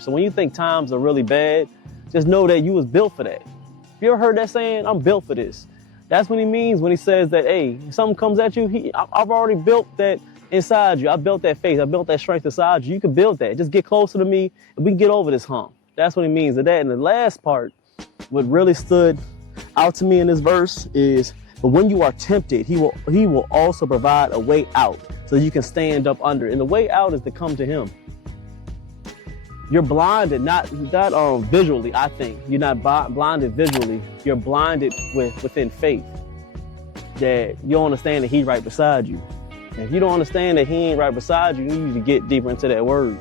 So when you think times are really bad, just know that you was built for that. You ever heard that saying, I'm built for this? That's what he means when he says that, hey, if something comes at you, I've already built that inside you. I built that faith. I built that strength inside you. You can build that. Just get closer to me and we can get over this hump. That's what he means to that. And the last part, what really stood out to me in this verse is, but when you are tempted, he will also provide a way out so you can stand up under. And the way out is to come to him. You're blinded, not visually, I think. You're not blinded visually. You're blinded within faith. That you don't understand that he's right beside you. And if you don't understand that he ain't right beside you, you need to get deeper into that word.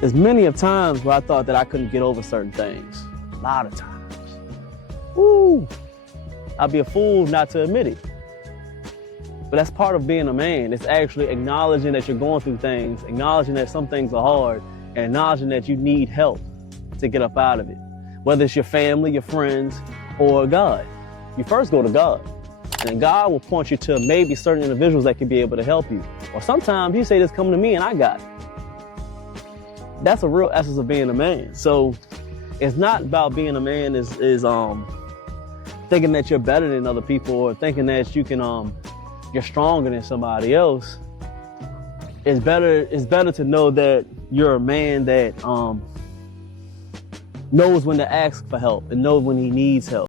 There's many of times where I thought that I couldn't get over certain things. A lot of times. Woo! I'd be a fool not to admit it. But that's part of being a man. It's actually acknowledging that you're going through things, acknowledging that some things are hard, and acknowledging that you need help to get up out of it. Whether it's your family, your friends, or God. You first go to God. And then God will point you to maybe certain individuals that can be able to help you. Or sometimes you say, just come to me and I got it. That's a real essence of being a man. So it's not about being a man is thinking that you're better than other people or thinking that you can you're stronger than somebody else. It's better to know that you're a man that knows when to ask for help and knows when he needs help.